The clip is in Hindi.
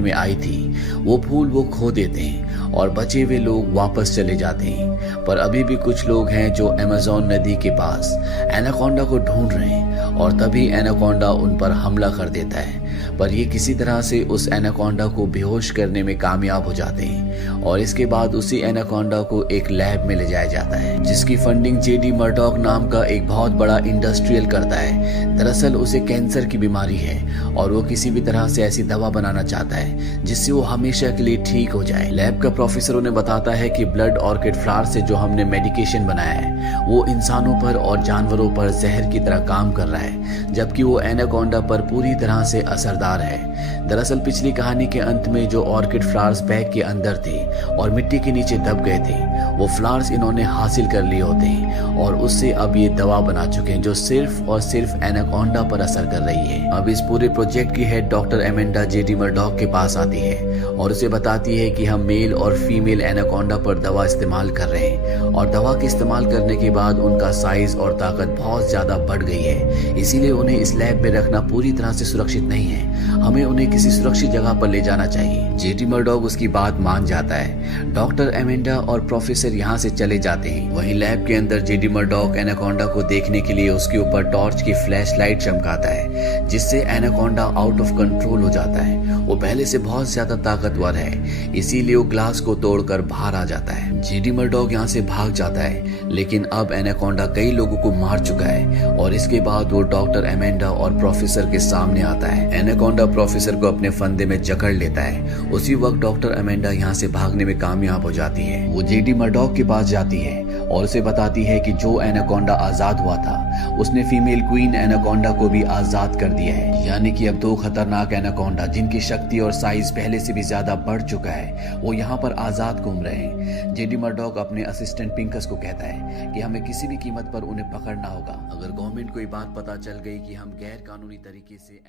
जंगल में आई थी वो फूल वो खो देते हैं और बचे हुए लोग वापस चले जाते हैं। पर अभी भी कुछ लोग हैं जो अमेज़न नदी के पास एनाकोंडा को ढूंढ रहे हैं और तभी एनाकोंडा उन पर हमला कर देता है। पर ये किसी तरह से उस एनाकोंडा को बेहोश करने में कामयाब हो जाते हैं और इसके बाद उसी एनाकोंडा को एक लैब में ले जाया जाता है जिसकी फंडिंग जेडी मर्डॉक नाम का एक बहुत बड़ा इंडस्ट्रियल करता है। दरअसल उसे कैंसर की बीमारी है और वो किसी भी तरह से ऐसी दवा बनाना चाहता है जिससे वो हमेशा के लिए ठीक हो जाए। लैब का प्रोफेसर उन्हें बताता है कि ब्लड ऑर्किड फ्लावर से जो हमने मेडिकेशन बनाया है वो इंसानों पर और जानवरों पर जहर की तरह काम कर रहा है, जबकि वो एनाकोंडा पर पूरी तरह से असरदार है। दरअसल पिछली कहानी के अंत में जो ऑर्किड फ्लावर्स बैग के अंदर थे और मिट्टी के नीचे दब गए थे वो फ्लावर्स इन्होंने हासिल कर लिए होते हैं और उससे अब ये दवा बना चुके हैं जो सिर्फ और सिर्फ एनाकोंडा पर असर कर रही है। अब इस पूरे प्रोजेक्ट की head doctor Amanda JD Murdoch के पास आती है और उसे बताती है कि हम मेल और फीमेल एनाकोंडा पर दवा इस्तेमाल कर रहे हैं और दवा के इस्तेमाल करने के बाद उनका साइज और ताकत बहुत ज्यादा बढ़ गई है, इसीलिए उन्हें इस लैब में रखना पूरी तरह से सुरक्षित नहीं है। हमें उन्हें किसी सुरक्षित जगह पर ले जाना चाहिए। जेडी मर्डॉक उसकी बात मान जाता है। डॉक्टर एमेंडा और प्रोफेसर यहाँ से चले जाते हैं। वहीं लैब के अंदर जेडी मर्डॉक एनाकोंडा को देखने के लिए उसके ऊपर टॉर्च की फ्लैश लाइट चमकाता है जिससे एनाकोंडा आउट ऑफ कंट्रोल हो जाता है। वो पहले से बहुत ज्यादा ताकतवर है, इसीलिए वो ग्लास को तोड़कर बाहर आ जाता है। जेडी मर्डॉक यहाँ से भाग जाता है, लेकिन अब एनाकोंडा कई लोगों को मार चुका है और इसके बाद वो डॉक्टर एमेंडा और प्रोफेसर के सामने आता है। एनाकोंडा प्रोफेसर को अपने फंदे में जकड़ लेता है। उसी वक्त डॉक्टर एमेंडा यहाँ से भागने में कामयाब हो जाती है। वो जेडी मर्डॉक के पास जाती है और उसे बताती है कि जो एनाकोंडा आजाद हुआ था उसने फीमेल क्वीन एनाकोंडा को भी आजाद कर दिया है, यानी कि अब दो खतरनाक एनाकोंडा जिनकी शक्ति और साइज पहले से भी ज्यादा बढ़ चुका है वो यहाँ पर आजाद घूम रहे हैं। जेडी मर्डॉक अपने असिस्टेंट पिंकस को कहता है कि हमें किसी भी कीमत पर उन्हें पकड़ना होगा। अगर गवर्नमेंट को ये बात पता चल गई कि हम गैर कानूनी तरीके से